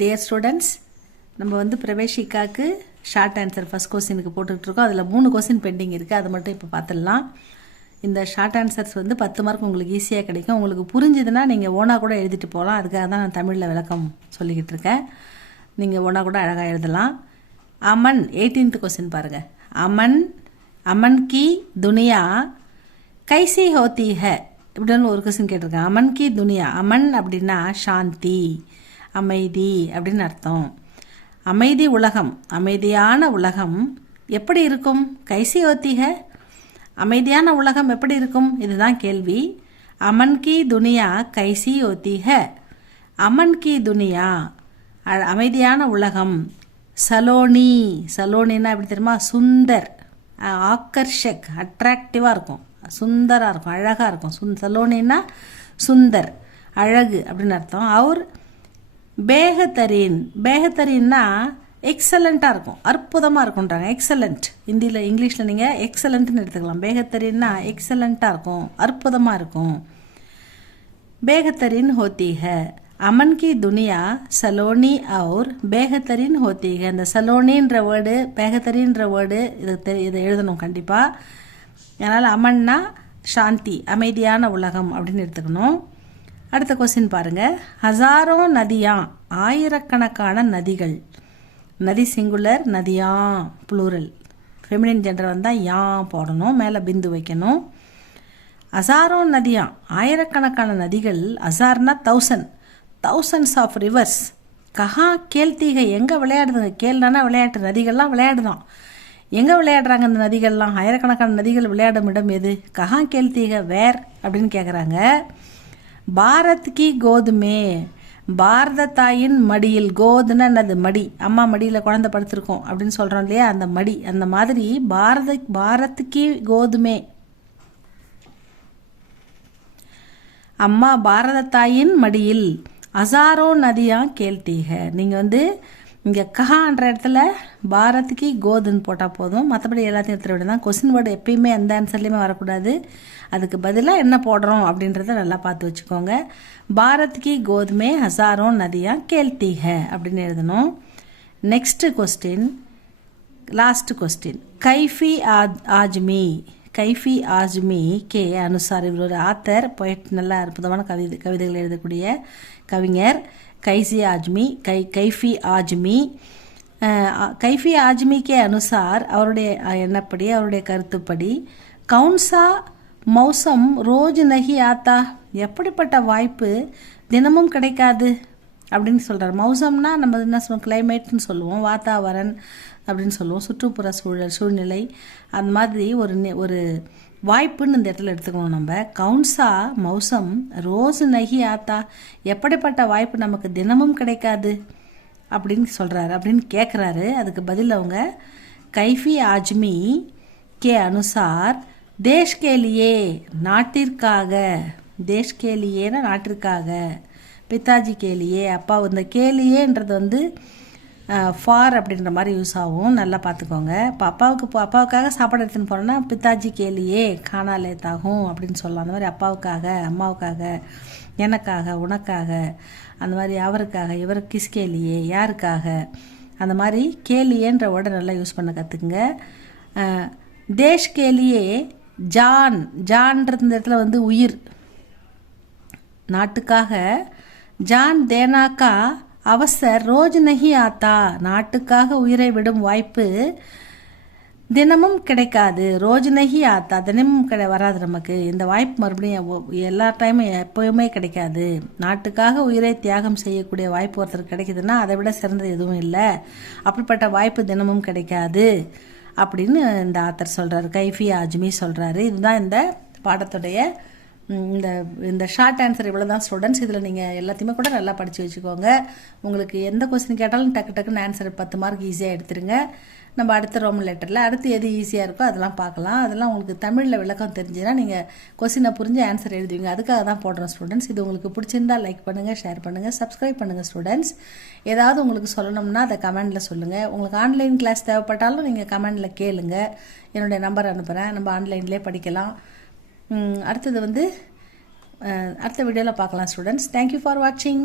Dear students, நம்ம வந்து பிரவேஷிக்காவுக்கு short answer first கொஸ்டினுக்கு போட்டுட்ருக்கோம். அதில் 3 கொஸ்டின் பெண்டிங் இருக்குது. அதை மட்டும் இப்போ பார்த்துடலாம். இந்த ஷார்ட் ஆன்சர்ஸ் வந்து 10 மார்க் உங்களுக்கு ஈஸியாக கிடைக்கும். உங்களுக்கு புரிஞ்சுதுன்னா நீங்கள் ஓனாக கூட எழுதிட்டு போகலாம். அதுக்காக தான் நான் தமிழில் விளக்கம் சொல்லிக்கிட்டு இருக்கேன். நீங்கள் ஓனாக கூட அழகாக எழுதலாம். அமன் 18th கொஸ்டின் பாருங்கள். அமன் கி துனியா கைசி ஹோத்தி ஹை இப்படின்னு ஒரு கொஸ்டின் கேட்டிருக்கேன். அமன் கி துனியா, அமன் அப்படின்னா சாந்தி, அமைதி அப்படின்னு அர்த்தம். அமைதி உலகம், அமைதியான உலகம் எப்படி இருக்கும்? கைசி ஹோத்தி ஹை, அமைதியான உலகம் எப்படி இருக்கும்? இதுதான் கேள்வி. அமன் கி துனியா கைசி ஹோத்தி ஹை, அமன் கி துனியா அமைதியான உலகம். சலோனி, சலோனின்னா எப்படி தெரியுமா? சுந்தர், ஆக்கர்ஷக், அட்ராக்டிவாக இருக்கும், சுந்தராக இருக்கும், அழகாக இருக்கும். சலோனின்னா சுந்தர், அழகு அப்படின்னு அர்த்தம். அவர் பேகத்தரீன், பேகத்தரீன்னா எக்ஸலண்ட்டாக இருக்கும், அற்புதமாக இருக்கும்ன்றாங்க. எக்ஸலண்ட் ஹிந்தியில், இங்கிலீஷில் நீங்கள் எக்ஸலண்ட்னு எடுத்துக்கலாம். பேகத்தரீன்னா எக்ஸலண்ட்டாக இருக்கும், அற்புதமாக இருக்கும். பேகத்தரீன் ஹோத்தி ஹை, அமன் கி துனியா சலோனி और பேகத்தரின் ஹோத்தி ஹை. இந்த சலோனின்ற வேர்டு, பேகத்தரின்ற வேர்டு இதை எழுதணும் கண்டிப்பாக. அதனால் அமன்னா சாந்தி, அமைதியான உலகம் அப்படின்னு எடுத்துக்கணும். அடுத்த கொஸ்டின் பாருங்கள். ஹசாரோ நதியா, ஆயிரக்கணக்கான நதிகள். நதி சிங்குலர், நதியா ப்ளூரல். ஃபெமினின் ஜெண்டர் வந்தால் யா போடணும், மேலே பிந்து வைக்கணும். ஹசாரோ நதியா, ஆயிரக்கணக்கான நதிகள். ஹசார்னா 1000s ஆஃப் ரிவர்ஸ். கஹா கேல்தீகை, எங்கே விளையாடுதுங்க? கேள்னா விளையாட்டு, நதிகள்லாம் விளையாடுதான். எங்கே விளையாடுறாங்க அந்த நதிகள்லாம்? ஆயிரக்கணக்கான நதிகள் விளையாடும் இடம் எது? கஹா கேல்தீகை, வேர் அப்படின்னு கேட்குறாங்க. பாரத் கி கோதுமே, பாரத தாயின் மடியில். கோதுன்னா என்னது? மடி, அம்மா மடியில் குழந்தை படுத்திருக்கோம் அப்படின்னு சொல்கிறோம் இல்லையா, அந்த மடி. அந்த மாதிரி பாரத் கி கோதுமே, அம்மா பாரத தாயின் மடியில். ஹசாரோ நதியா கேல்தீக. நீங்கள் வந்து இங்கே கஹான்ற இடத்துல பாரத்கி கோதுன்னு போட்டால் போதும், மற்றபடி எல்லாத்தையும் எடுத்துட விட தான். கொஸ்டின் வேர்டு எப்பயுமே எந்த ஆன்சர்லேயுமே வரக்கூடாது. அதுக்கு பதிலாக என்ன போடுறோம் அப்படின்றத நல்லா பார்த்து வச்சுக்கோங்க. பாரத்கி கோதுமே ஹசாரோ நதியா கேல்தீக அப்படின்னு எழுதணும். Next question, last question. Kaifi Azmi, Kaifi Azmi கே அனுசார். இவர் ஒரு ஆத்தர், போய்ட், நல்ல அற்புதமான கவிதைகள் எழுதக்கூடிய கவிஞர். கைஃபி ஆஜ்மி, கைஃபி ஆஜ்மி. கைஃபி ஆஜ்மி கே அனுசார், அவருடைய எண்ணப்படி, அவருடைய கருத்துப்படி, கவுன்சா மௌசம் ரோஜ் நஹி ஆத்தா, எப்படிப்பட்ட வாய்ப்பு தினமும் கிடைக்காது அப்படின்னு சொல்கிறார். மௌசம்னா நம்ம என்ன சொல்லுவோம்? கிளைமேட்னு சொல்லுவோம், வாத்தாவரன் அப்படின்னு சொல்லுவோம், சுற்றுப்புற சூழ்நிலை. அந்த மாதிரி ஒரு வாய்ப்புன்னு இந்த இடத்துல எடுத்துக்கணும் நம்ம. கவுன்சா மௌசம் ரோஸ் நஹி ஆத்தா, எப்படிப்பட்ட வாய்ப்பு நமக்கு தினமும் கிடைக்காது அப்படின்னு சொல்கிறாரு, அப்படின்னு கேட்குறாரு. அதுக்கு பதில் அவங்க கைஃபி ஆஜ்மி கே அனுசார் தேஷ்கேலியே, நாட்டிற்காக. தேஷ்கேலியேன்னா நாட்டிற்காக. பிதாஜி கேலியே, அப்பா. இந்த கேலியேன்றது வந்து ஃபார் அப்படின்ற மாதிரி யூஸ் ஆகும், நல்லா பார்த்துக்கோங்க. இப்போ அப்பாவுக்காக சாப்பாடு எடுத்துன்னு போகிறோன்னா பித்தாஜி கேலியே கானா லேத்தாகும் அப்படின்னு சொல்லலாம். அந்த மாதிரி அப்பாவுக்காக, அம்மாவுக்காக, எனக்காக, உனக்காக, அந்த மாதிரி அவருக்காக, இவருக்கு கிஸ்கேலியே, யாருக்காக, அந்த மாதிரி கேலியேன்ற வேர்டை நல்லா யூஸ் பண்ண கற்றுக்குங்க. தேஷ் கேலியே ஜான், ஜான்றது இந்த இடத்துல வந்து உயிர், நாட்டுக்காக. ஜான் தேனாக்கா அவசர் ரோஜ் நஹி ஆத்தா, நாட்டுக்காக உயிரை விடும் வாய்ப்பு தினமும் கிடைக்காது. ரோஜ் நஹி ஆத்தா, தினமும் வராது நமக்கு இந்த வாய்ப்பு. மறுபடியும் எல்லா டைமும் எப்போயுமே கிடைக்காது. நாட்டுக்காக உயிரை தியாகம் செய்யக்கூடிய வாய்ப்பு ஒருத்தருக்கு கிடைக்குதுன்னா அதை விட சிறந்தது எதுவும் இல்லை. அப்படிப்பட்ட வாய்ப்பு தினமும் கிடைக்காது அப்படின்னு இந்த ஆத்தர் சொல்கிறாரு, கைஃபி ஆஜ்மி சொல்கிறாரு. இதுதான் இந்த பாடத்துடைய இந்த ஷார்ட் ஆன்சர். இவ்வளோ தான் ஸ்டூடெண்ட்ஸ். இதில் நீங்கள் எல்லாத்தையுமே கூட நல்லா படித்து வச்சுக்கோங்க. உங்களுக்கு எந்த கொஸ்டின் கேட்டாலும் டக்குன்னு ஆன்சர் 10 மார்க் ஈஸியாக எடுத்துருங்க. நம்ம அடுத்த ரோமன் லெட்டரில் அடுத்து எது ஈஸியாக இருக்கோ அதெல்லாம் பார்க்கலாம். அதெல்லாம் உங்களுக்கு தமிழில் விளக்கம் தெரிஞ்சுன்னா நீங்கள் கொஸ்டினை புரிஞ்சு ஆன்சர் எழுதுவீங்க. அதுக்காக தான் போடுறோம் ஸ்டூடெண்ட்ஸ். இது உங்களுக்கு பிடிச்சிருந்தா லைக் பண்ணுங்கள், ஷேர் பண்ணுங்கள், சப்ஸ்கிரைப் பண்ணுங்கள் ஸ்டூடெண்ட்ஸ். ஏதாவது உங்களுக்கு சொல்லணும்னா அதை கமெண்டில் சொல்லுங்கள். உங்களுக்கு ஆன்லைன் கிளாஸ் தேவைப்பட்டாலும் நீங்கள் கமெண்டில் கேளுங்க. என்னுடைய நம்பர் அனுப்புகிறேன், நம்ம ஆன்லைன்லேயே படிக்கலாம். அடுத்தது வந்து அடுத்த வீடியோவில் பார்க்கலாம் ஸ்டூடெண்ட்ஸ். தேங்க்யூ ஃபார் வாட்சிங்.